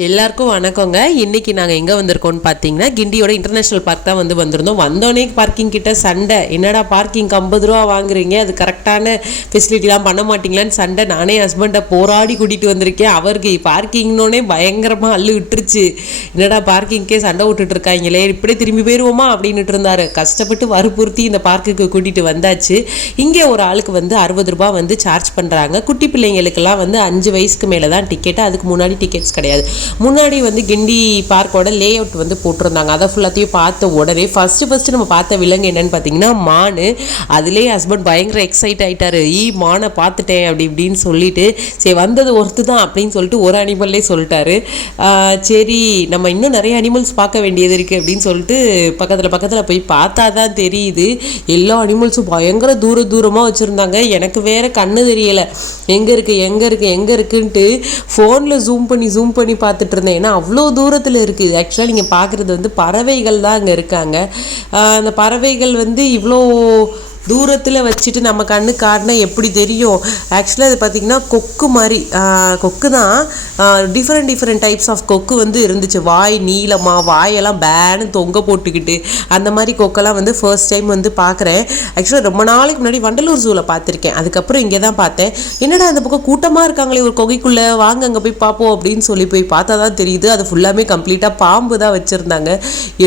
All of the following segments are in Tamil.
எல்லாருக்கும் வணக்கங்க. இன்றைக்கி நாங்கள் எங்கே வந்திருக்கோம்னு பார்த்தீங்கன்னா கிண்டியோட இன்டர்நேஷ்னல் பார்க் தான் வந்திருந்தோம். வந்தோடனே பார்க்கிங் கிட்ட சண்டை, என்னடா பார்க்கிங்க்கு 50 ரூபா வாங்குறீங்க, அது கரெக்டான ஃபெசிலிட்டிலாம் பண்ண மாட்டிங்களான்னு சண்டை. நானே ஹஸ்பண்டை போராடி கூட்டிகிட்டு வந்திருக்கேன். அவருக்கு பார்க்கிங்னோடனே பயங்கரமாக அள்ளு விட்டுருச்சு. என்னடா பார்க்கிங்க்கே சண்டை விட்டுட்டு இருக்காங்களே, இப்படி திரும்பி போயிடுவோமா அப்படின்ட்டு இருந்தார். கஷ்டப்பட்டு வற்புறுத்தி இந்த பார்க்குக்கு கூட்டிகிட்டு வந்தாச்சு. இங்கே ஒரு ஆளுக்கு 60 ரூபா சார்ஜ் பண்ணுறாங்க. குட்டி பிள்ளைங்களுக்கெல்லாம் 5 வயசுக்கு மேலே தான் டிக்கெட்டு, அதுக்கு முன்னாடி டிக்கெட்ஸ் கிடையாது. முன்னாடி கிண்டி பார்க்கோட லே அவுட் போட்டிருந்தாங்க. அதை ஃபுல்லாத்தையும் பார்த்த உடனே ஃபஸ்ட்டு நம்ம பார்த்த விலங்கு என்னன்னு பார்த்தீங்கன்னா மானு. அதுலேயே ஹஸ்பண்ட் பயங்கர எக்ஸைட் ஆகிட்டாரு. மானை பார்த்துட்டேன் அப்படி இப்படின்னு சொல்லிட்டு, சரி வந்தது ஒருத்து தான் அப்படின்னு சொல்லிட்டு ஒரு அனிமல்லே சொல்லிட்டாரு. சரி நம்ம இன்னும் நிறைய அனிமல்ஸ் பார்க்க வேண்டியது இருக்குது அப்படின்னு சொல்லிட்டு பக்கத்தில் போய் பார்த்தா தான் தெரியுது எல்லா அனிமல்ஸும் பயங்கர தூரமாக வச்சுருந்தாங்க. எனக்கு வேறு கண்ணு தெரியலை, எங்கே இருக்குன்ட்டு ஃபோனில் ஜூம் பண்ணி பார்த்துட்டு இருந்தேன். ஏன்னா அவ்வளோ தூரத்தில் இருக்குது. ஆக்சுவலாக நீங்கள் பார்க்குறது பறவைகள் தான் அங்கே இருக்காங்க. அந்த பறவைகள் இவ்வளோ தூரத்தில் வச்சுட்டு நம்ம கண்ணு காட்டினா எப்படி தெரியும்? ஆக்சுவலாக அது பார்த்திங்கன்னா கொக்கு மாதிரி, கொக்கு தான், டிஃப்ரெண்ட் டைப்ஸ் ஆஃப் கொக்கு இருந்துச்சு. வாய் நீளமாக, வாயெல்லாம் பேனு தொங்க போட்டுக்கிட்டு அந்த மாதிரி கொக்கெல்லாம் ஃபர்ஸ்ட் டைம் பார்க்குறேன். ஆக்சுவலாக ரொம்ப நாளைக்கு முன்னாடி வண்டலூர் ஜூவில் பார்த்துருக்கேன். அதுக்கப்புறம் இங்கே தான் பார்த்தேன். என்னடா அந்த பக்கம் கூட்டமாக இருக்காங்களே ஒரு கொகைக்குள்ளே, வாங்க அங்கே போய் பார்ப்போம் அப்படின்னு சொல்லி போய் பார்த்தா தான் தெரியுது அது ஃபுல்லாமே கம்ப்ளீட்டாக பாம்பு தான் வச்சுருந்தாங்க.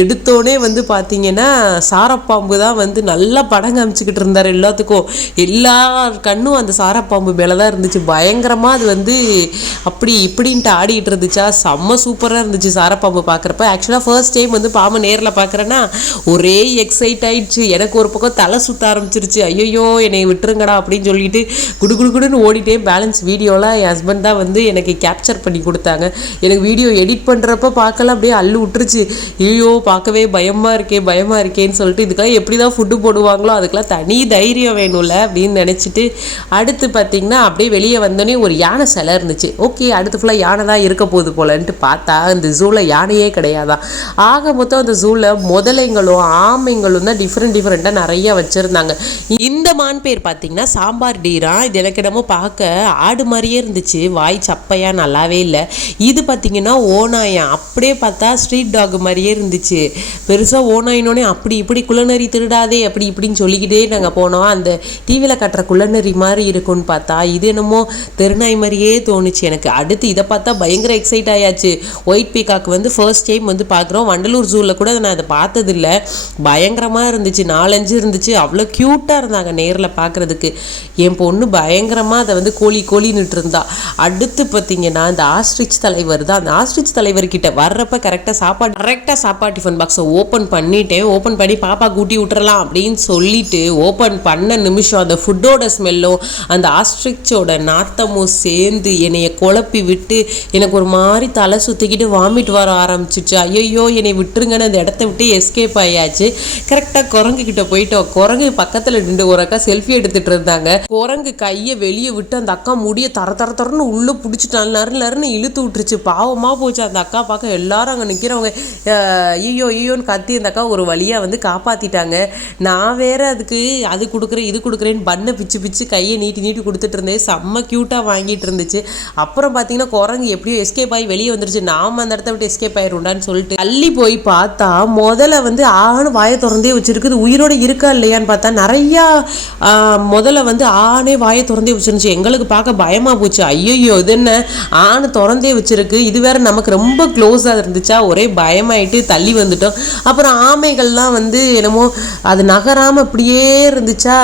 எடுத்தோடனே பார்த்தீங்கன்னா சாரப்பாம்பு தான் நல்லா படம் காமிச்சு இருந்தார். எல்லாத்துக்கும் எல்லார் கண்ணும் அந்த சாரப்பாம்பு மேலே தான் இருந்துச்சு. பயங்கரமாக அது அப்படி இப்படின்ட்டு ஆடிட்டு இருந்துச்சா, செம்ம சூப்பராக இருந்துச்சு சாரப்பாம்பு பார்க்குறப்ப. ஆக்சுவலாக ஃபர்ஸ்ட் டைம் பாம்பு நேரில் பார்க்குறேன்னா ஒரே எக்ஸைட் ஆயிடுச்சு. எனக்கு ஒரு பக்கம் தலை சுற்ற ஆரம்பிச்சிருச்சு. ஐயோ என்னை விட்டுருங்கடா அப்படின்னு சொல்லிட்டு குடுன்னு ஓடிட்டே. பேலன்ஸ் வீடியோலாம் என் ஹஸ்பண்ட் தான் எனக்கு கேப்சர் பண்ணி கொடுத்தாங்க. எனக்கு வீடியோ எடிட் பண்ணுறப்ப பார்க்கலாம் அப்படியே அள்ளு விட்டுருச்சு. ஐயோ பார்க்கவே பயமாக இருக்கேன்னு சொல்லிட்டு, இதுக்கெல்லாம் எப்படி தான் ஃபுட்டு போடுவாங்களோ அதுக்கெல்லாம் தனி தைரியம் வேணும்ல அப்படின்னு நினச்சிட்டு அடுத்து பார்த்திங்கன்னா அப்படியே வெளியே வந்தோடனே ஒரு யானை சிலை இருந்துச்சு. ஓகே அடுத்து ஃபுல்லாக யானை தான் இருக்க போகுது போலன்ட்டு பார்த்தா இந்த ஜூவில் யானையே கிடையாதான். ஆக மொத்தம் அந்த ஜூவில் முதலைங்களும் ஆமைங்களும் தான் டிஃப்ரெண்ட்டாக நிறைய வச்சுருந்தாங்க. இந்த மான் பேர் பார்த்திங்கன்னா சாம்பார் டீரா. இது எனக்கு என்னமோ பார்க்க ஆடு மாதிரியே இருந்துச்சு, வாய் சப்பையா நல்லாவே இல்லை. இது பார்த்திங்கன்னா ஓநாயா, அப்படியே பார்த்தா ஸ்ட்ரீட் டாக் மாதிரியே இருந்துச்சு. பெருசாக ஓநாயினோடனே அப்படி இப்படி குள்ளநரி திருடாதே அப்படி இப்படின்னு சொல்லிக்கிட்டே நாங்கள் போனோம். அந்த டிவியில் கட்டுற குள்ளநரி மாதிரி இருக்கும்னு பார்த்தா இது என்னமோ தெருநாய் மாதிரியே தோணுச்சு எனக்கு. அடுத்து இதை பார்த்தா பயங்கர எக்ஸைட் ஆயாச்சு. ஒயிட் பீகாக் ஃபர்ஸ்ட் டைம் பார்க்குறோம். வண்டலூர் ஜூவில் கூட நான் அதை பார்த்ததில்லை. பயங்கரமாக இருந்துச்சு, 4-5 இருந்துச்சு. அவ்வளோ க்யூட்டாக இருந்தாங்க நேரில் பார்க்குறதுக்கு. என் பொண்ணு பயங்கரமாக அதை கோழின்னுட்டு இருந்தா. அடுத்து பார்த்தீங்கன்னா இந்த ஆஸ்ட்ரிச் தலைவர் தான். அந்த ஆஸ்ட்ரிச் தலைவர்கிட்ட வர்றப்ப கரெக்டாக சாப்பாடு டிஃபன் பாக்ஸை ஓப்பன் பண்ணிட்டேன். ஓப்பன் பண்ணி பாப்பா கூட்டி விட்டுறலாம் அப்படின்னு சொல்லிட்டு ஓப்பன் பண்ண நிமிஷம் அந்த ஃபுட்டோட ஸ்மெல்லும் அந்த ஆஸ்ட்ரிச்சோட நாத்தமும் சேர்ந்து என்னைய குழப்பி விட்டு எனக்கு ஒரு மாதிரி தலை சுற்றிக்கிட்டு வாமிட் வர ஆரம்பிச்சிச்சு. ஐயோ என்னை விட்டுருங்கன்னு அந்த இடத்த விட்டு எஸ்கேப் ஆயாச்சு. கரெக்டாக குரங்கு கிட்ட போயிட்டோம். குரங்கு பக்கத்தில் நின்று ஒரு அக்கா செல்ஃபி எடுத்துகிட்டு இருந்தாங்க. குரங்கு கையை வெளியே விட்டு அந்த அக்கா முடிய தரன்னு உள்ளே பிடிச்சிட்டான், நறுன்னு இழுத்து விட்டுருச்சு. பாவமாக போச்சு அந்த அக்கா பார்க்க. எல்லாரும் அங்கே நிற்கிறவங்க ஐயோன்னு கத்தி அந்த அக்கா ஒரு வழியாக காப்பாற்றிட்டாங்க. நான் வேற அதுக்கு அது கொடுக்குறேன் இது கொடுக்குறேன்னு பண்ணை பிச்சு கையை நீட்டி கொடுத்துட்டு இருந்தேன். செம்ம க்யூட்டாக வாங்கிட்டு இருந்துச்சு. அப்புறம் பார்த்தீங்கன்னா குரங்கு எப்படியோ எஸ்கேப் ஆகி வெளியே வந்துருச்சு. நாம் அந்த இடத்த விட்டு எஸ்கேப் ஆயிடும்டான்னு சொல்லிட்டு தள்ளி போய் பார்த்தா முதல்ல ஆணு வாயை திறந்தே வச்சிருக்குது. உயிரோடு இருக்கா இல்லையான்னு பார்த்தா நிறையா முதல்ல ஆணே வாயை திறந்தே வச்சிருந்துச்சு. எங்களுக்கு பார்க்க பயமாக போச்சு. ஐயோ இது என்ன ஆணு திறந்தே வச்சிருக்கு, இது வேற நமக்கு ரொம்ப க்ளோஸாக இருந்துச்சா, ஒரே பயமாயிட்டு தள்ளி வந்துட்டோம். அப்புறம் ஆமைகள்லாம் என்னமோ அது நகராமல் அப்படியே இருந்துச்சா,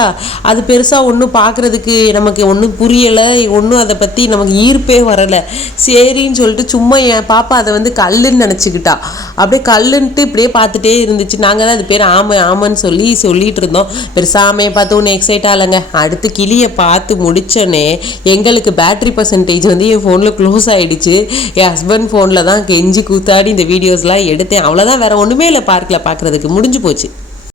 அது பெருசாக ஒன்றும் பார்க்குறதுக்கு நமக்கு ஒன்றும் புரியலை, ஒன்றும் அதை பற்றி நமக்கு ஈர்ப்பே வரலை. சரின்னு சொல்லிட்டு சும்மா என் பாப்பா அதை கல்லுன்னு நினச்சிக்கிட்டா. அப்படியே கல்லுன்ட்டு இப்படியே பார்த்துட்டே இருந்துச்சு. நாங்கள் தான் அது பேர் ஆமைன்னு சொல்லிட்டு இருந்தோம். பெருசாக ஆமையை பார்த்து ஒன்று எக்ஸைட் ஆகலைங்க. அடுத்து கிளியை பார்த்து முடித்தோன்னே எங்களுக்கு பேட்ரி பர்சன்டேஜ் என் ஃபோனில் க்ளோஸ் ஆகிடுச்சு. என் ஹஸ்பண்ட் ஃபோனில் தான் கெஞ்சி கூத்தாடி இந்த வீடியோஸ்லாம் எடுத்தேன். அவ்வளோதான், வேறு ஒன்றுமே இல்லை பார்க்கல, பார்க்குறதுக்கு முடிஞ்சு போச்சு.